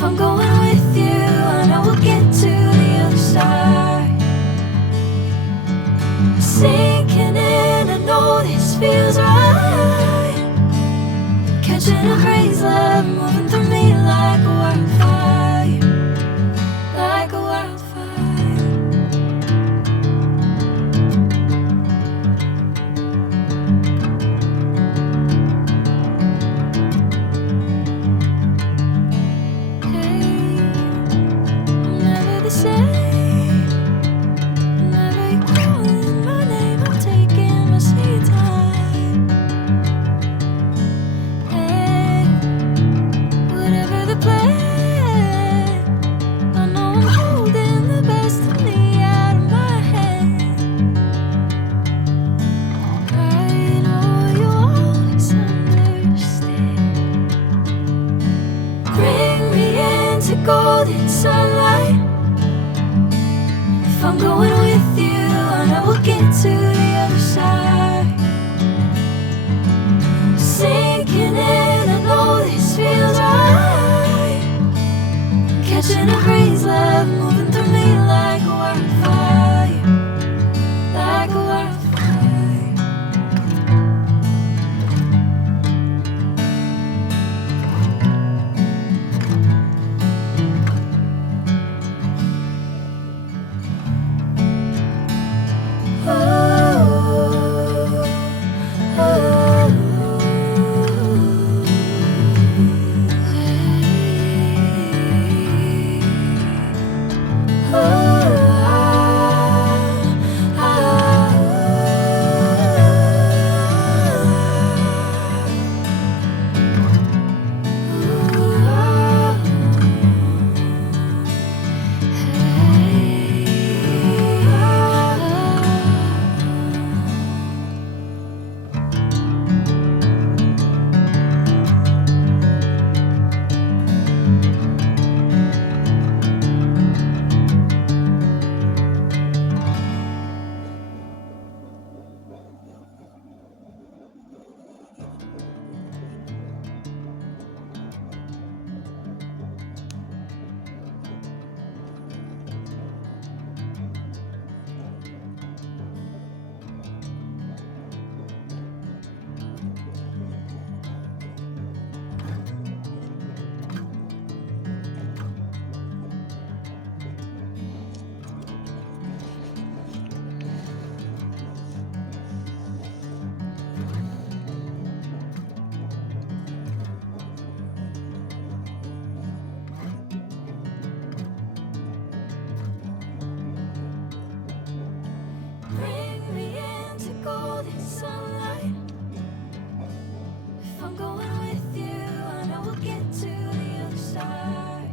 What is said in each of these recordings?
If I'm going with you, I know we'll get to the other side. Sinking in, I know this feels right. Catching a breeze, love moving through me like a wildfire, like a wildfire. Hey, I'm never the same. Whenever you're calling my name, I'm taking my sweet time. Hey, whatever the plan, I know I'm holding the best of me out of my hand. I know you'll always understand. Bring me into golden sunlight. If I'm going with you, I know we'll get to the other side. Sinking in, I know this feels right. Catching a breeze, love moving through me like a wildfire, like a wildfire. Bring me into golden sunlight. If I'm going with you, I know we'll get to the other side.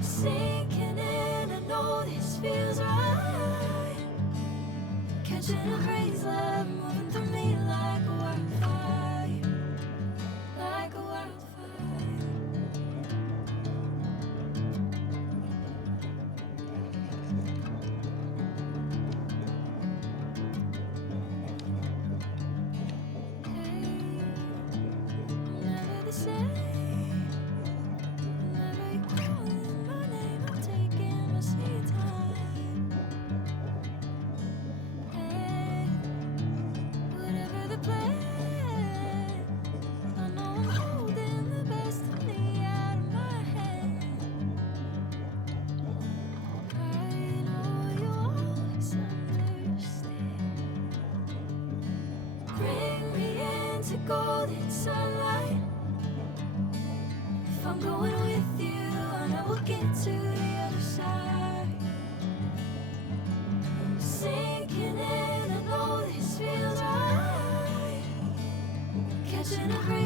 Sinking in, I know this feels right. Catching a breeze, love moving through me like a wildfire, like a wildfire. Never the same. Whenever you're calling my name, I'm taking my sweet time. Hey, whatever the plan, I know I'm holding the best of me out of my hand. I know you'll always understand. Bring me into golden sunlight. If I'm going with you, I know we'll get to the other side. Sinking in, I know this feels right. Catching a breeze.